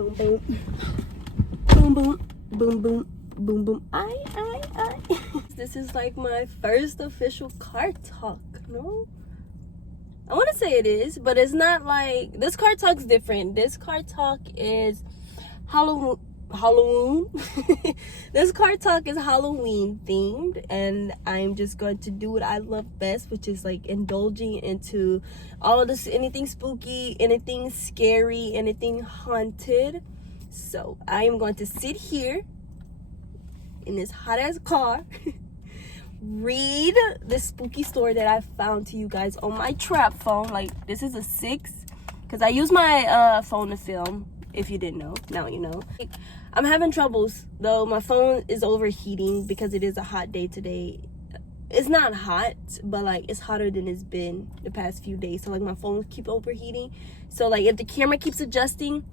Boom, boom. Boom, boom. Boom, boom. Boom, boom. I. This is like my first official car talk, no? I want to say it is, but it's not like... This car talk's different. This car talk is Halloween. This car talk is Halloween themed, and I'm just going to do what I love best, which is like indulging into all of this, anything spooky, anything scary, anything haunted. So I am going to sit here in this hot ass car read this spooky story that I found to you guys on my trap phone. Like, this is a 6 because I use my phone to film. If you didn't know, now you know. I'm having troubles though. My phone is overheating because it is a hot day today. It's not hot, but like it's hotter than it's been the past few days. So like my phone keep overheating. So like if the camera keeps adjusting,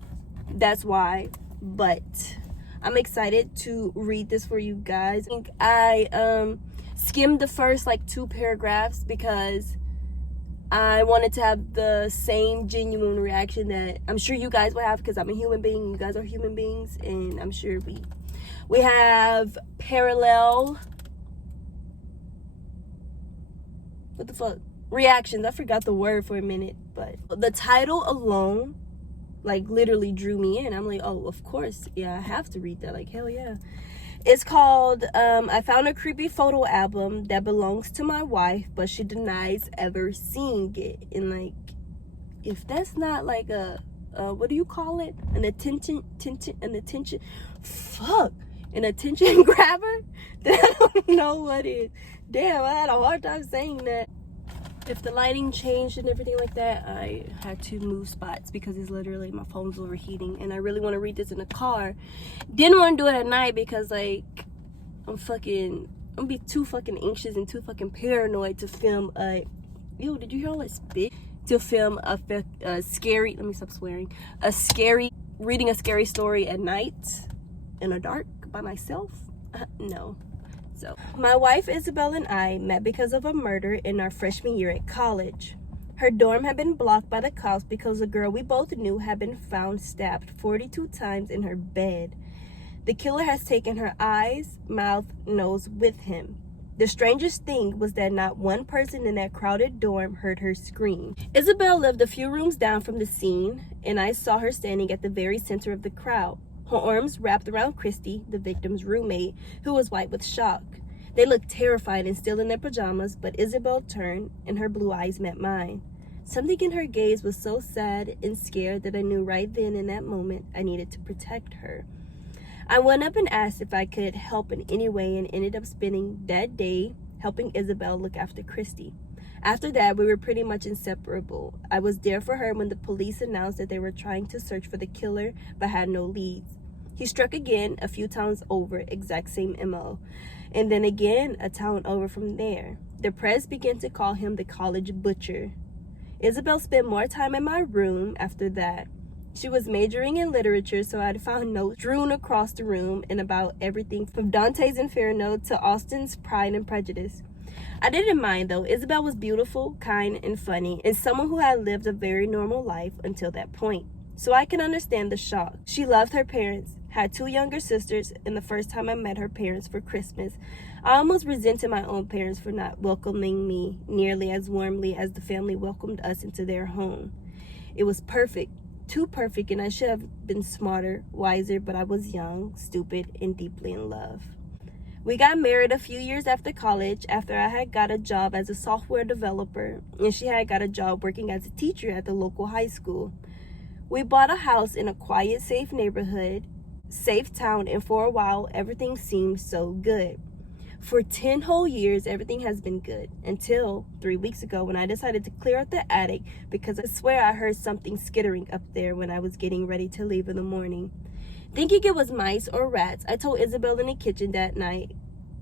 that's why. But I'm excited to read this for you guys. I skimmed the first like 2 paragraphs because I wanted to have the same genuine reaction that I'm sure you guys will have, because I'm a human being, you guys are human beings, and I'm sure we have parallel, what the fuck, reactions. I forgot the word for a minute, but the title alone like literally drew me in. I'm like, oh, of course, yeah, I have to read that. Like, hell yeah. It's called I found a creepy photo album that belongs to my wife, but she denies ever seeing it. And like, if that's not like a what do you call it, an attention grabber, then I don't know what is. Damn, I had a hard time saying that. If the lighting changed and everything like that, I had to move spots because it's literally, my phone's overheating, and I really want to read this in the car. Didn't want to do it at night because like I'm gonna be too fucking anxious and too fucking paranoid to film a... Ew, did you hear all that spit? To film a scary... Let me stop swearing. Reading a scary story at night in the dark by myself? No. So, my wife Isabel and I met because of a murder in our freshman year at college. Her dorm had been blocked by the cops because a girl we both knew had been found stabbed 42 times in her bed. The killer has taken her eyes, mouth, nose with him. The strangest thing was that not one person in that crowded dorm heard her scream. Isabel lived a few rooms down from the scene, and I saw her standing at the very center of the crowd. Her arms wrapped around Christy, the victim's roommate, who was white with shock. They looked terrified and still in their pajamas, but Isabel turned and her blue eyes met mine. Something in her gaze was so sad and scared that I knew right then in that moment I needed to protect her. I went up and asked if I could help in any way, and ended up spending that day helping Isabel look after Christy. After that, we were pretty much inseparable. I was there for her when the police announced that they were trying to search for the killer but had no leads. He struck again a few towns over, exact same MO. And then again, a town over from there. The press began to call him the college butcher. Isabel spent more time in my room after that. She was majoring in literature, so I found notes strewn across the room and about everything from Dante's Inferno to Austen's Pride and Prejudice. I didn't mind though. Isabel was beautiful, kind, and funny, and someone who had lived a very normal life until that point. So I can understand the shock. She loved her parents, had 2 younger sisters, and the first time I met her parents for Christmas, I almost resented my own parents for not welcoming me nearly as warmly as the family welcomed us into their home. It was perfect, too perfect, and I should have been smarter, wiser, but I was young, stupid, and deeply in love. We got married a few years after college, after I had got a job as a software developer, and she had got a job working as a teacher at the local high school. We bought a house in a quiet, safe neighborhood, safe town, and for a while, everything seemed so good. For 10 whole years, everything has been good, until 3 weeks ago when I decided to clear out the attic because I swear I heard something skittering up there when I was getting ready to leave in the morning. Thinking it was mice or rats, I told Isabel in the kitchen that night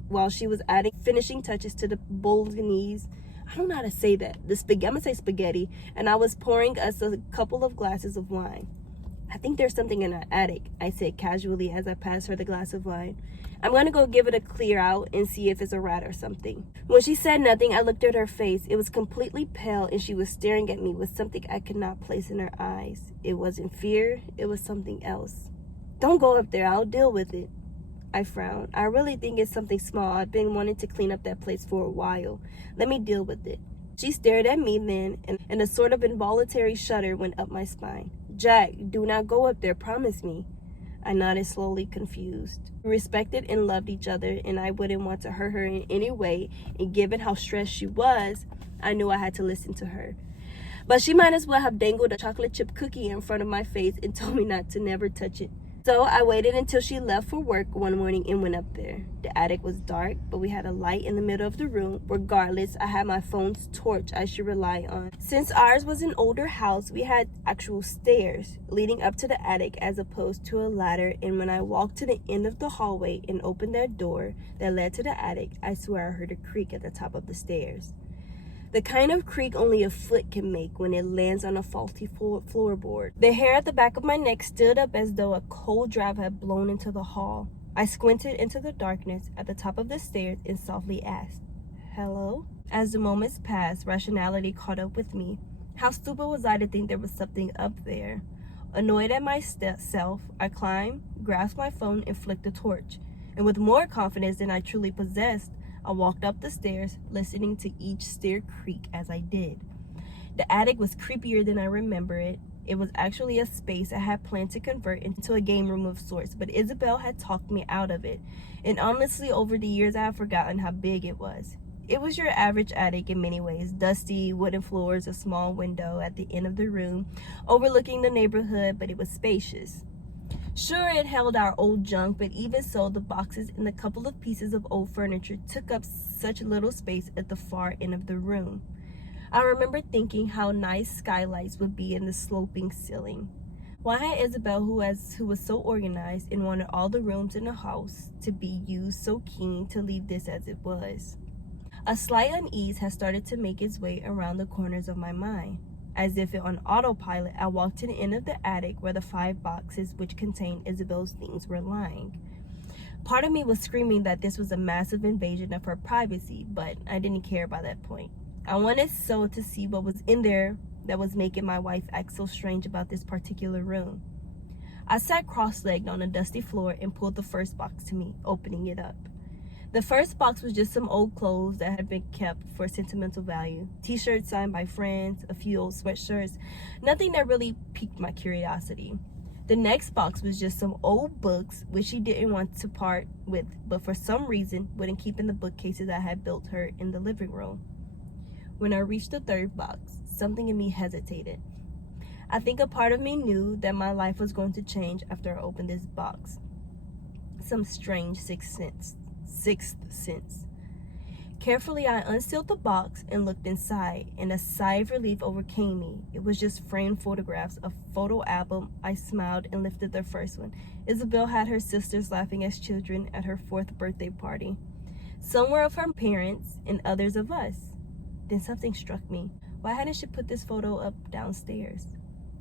while she was adding finishing touches to the bolognese. I don't know how to say that. I'm gonna say spaghetti, and I was pouring us a couple of glasses of wine. I think there's something in our attic, I said casually as I passed her the glass of wine. I'm gonna go give it a clear out and see if it's a rat or something. When she said nothing, I looked at her face. It was completely pale and she was staring at me with something I could not place in her eyes. It wasn't fear, it was something else. Don't go up there, I'll deal with it. I frowned. I really think it's something small. I've been wanting to clean up that place for a while. Let me deal with it. She stared at me then, and a sort of involuntary shudder went up my spine. Jack, do not go up there, promise me. I nodded slowly, confused. We respected and loved each other, and I wouldn't want to hurt her in any way, and given how stressed she was, I knew I had to listen to her. But she might as well have dangled a chocolate chip cookie in front of my face and told me not to never touch it. So I waited until she left for work one morning and went up there. The attic was dark, but we had a light in the middle of the room. Regardless, I had my phone's torch I should rely on. Since ours was an older house, we had actual stairs leading up to the attic as opposed to a ladder, and when I walked to the end of the hallway and opened that door that led to the attic, I swear I heard a creak at the top of the stairs. The kind of creak only a foot can make when it lands on a faulty floorboard. The hair at the back of my neck stood up as though a cold draft had blown into the hall. I squinted into the darkness at the top of the stairs and softly asked, "Hello?" As the moments passed, rationality caught up with me. How stupid was I to think there was something up there? Annoyed at myself, I climbed, grasped my phone, and flicked the torch. And with more confidence than I truly possessed, I walked up the stairs, listening to each stair creak as I did. The attic was creepier than I remember it. It was actually a space I had planned to convert into a game room of sorts, but Isabel had talked me out of it. And honestly, over the years, I have forgotten how big it was. It was your average attic in many ways. Dusty wooden floors, a small window at the end of the room, overlooking the neighborhood, but it was spacious. Sure, it held our old junk, but even so, the boxes and the couple of pieces of old furniture took up such little space at the far end of the room. I remember thinking how nice skylights would be in the sloping ceiling. Why had Isabel, who was so organized and wanted all the rooms in the house to be used, so keen to leave this as it was? A slight unease had started to make its way around the corners of my mind. As if on autopilot, I walked to the end of the attic where the 5 boxes which contained Isabel's things were lying. Part of me was screaming that this was a massive invasion of her privacy, but I didn't care by that point. I wanted so to see what was in there that was making my wife act so strange about this particular room. I sat cross-legged on a dusty floor and pulled the first box to me, opening it up. The first box was just some old clothes that had been kept for sentimental value. T-shirts signed by friends, a few old sweatshirts, nothing that really piqued my curiosity. The next box was just some old books, which she didn't want to part with, but for some reason wouldn't keep in the bookcases I had built her in the living room. When I reached the third box, something in me hesitated. I think a part of me knew that my life was going to change after I opened this box. Some strange sixth sense. Carefully, I unsealed the box and looked inside, and a sigh of relief overcame me. It was just framed photographs, a photo album. I smiled and lifted the first one. Isabel had her sisters laughing as children at her 4th birthday party. Some were of her parents and others of us. Then something struck me. Why hadn't she put this photo up downstairs?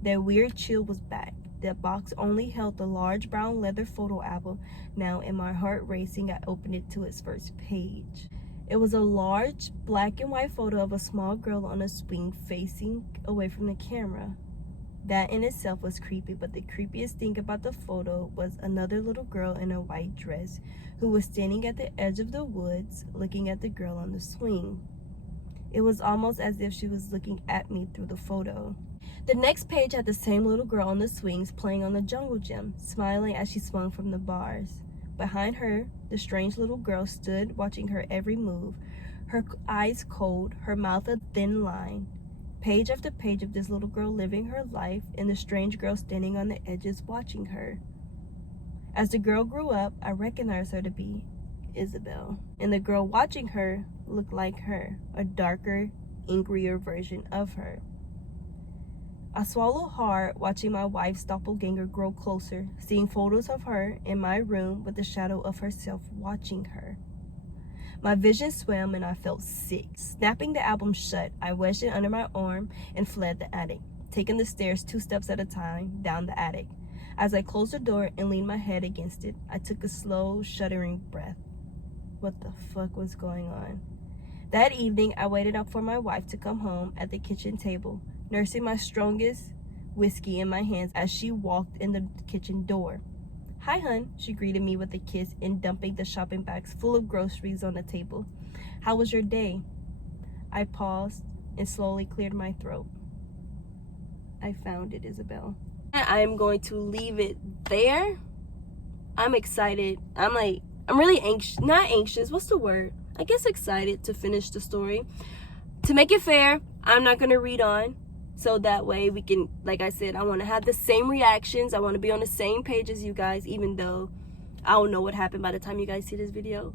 That weird chill was back. The box only held the large brown leather photo album. Now, in my heart racing, I opened it to its first page. It was a large black and white photo of a small girl on a swing facing away from the camera. That in itself was creepy, but the creepiest thing about the photo was another little girl in a white dress who was standing at the edge of the woods looking at the girl on the swing. It was almost as if she was looking at me through the photo. The next page had the same little girl on the swings playing on the jungle gym, smiling as she swung from the bars. Behind her, the strange little girl stood watching her every move, her eyes cold, her mouth a thin line. Page after page of this little girl living her life and the strange girl standing on the edges watching her. As the girl grew up, I recognized her to be Isabel, and the girl watching her looked like her, a darker, angrier version of her. I swallowed hard, watching my wife's doppelganger grow closer, seeing photos of her in my room with the shadow of herself watching her. My vision swam and I felt sick. Snapping the album shut, I wedged it under my arm and fled the attic, taking the stairs 2 steps at a time down the attic. As I closed the door and leaned my head against it, I took a slow, shuddering breath. What the fuck was going on? That evening, I waited up for my wife to come home at the kitchen table, nursing my strongest whiskey in my hands as she walked in the kitchen door. "Hi, hun," she greeted me with a kiss and dumping the shopping bags full of groceries on the table. "How was your day?" I paused and slowly cleared my throat. I found it, Isabel. I'm going to leave it there. I'm excited. I'm really anxious. Not anxious. What's the word? I guess excited to finish the story. To make it fair, I'm not going to read on. So that way we can, like I said, I want to have the same reactions. I want to be on the same page as you guys, even though I don't know what happened by the time you guys see this video.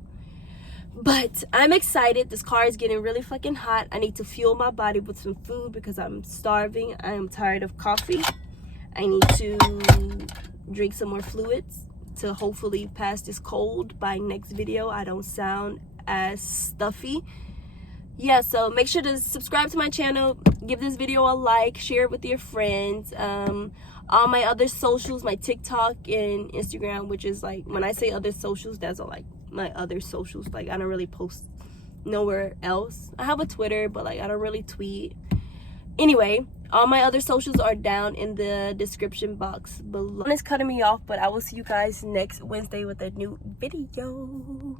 But I'm excited. This car is getting really fucking hot. I need to fuel my body with some food because I'm starving. I am tired of coffee. I need to drink some more fluids to hopefully pass this cold by next video. I don't sound as stuffy. Yeah, so make sure to subscribe to my channel, give this video a like, share it with your friends. All my other socials, my TikTok and Instagram, which is like, when I say other socials, that's all like my other socials. Like, I don't really post nowhere else. I have a Twitter, but like I don't really tweet. Anyway, all my other socials are down in the description box below. It's cutting me off, but I will see you guys next Wednesday with a new video.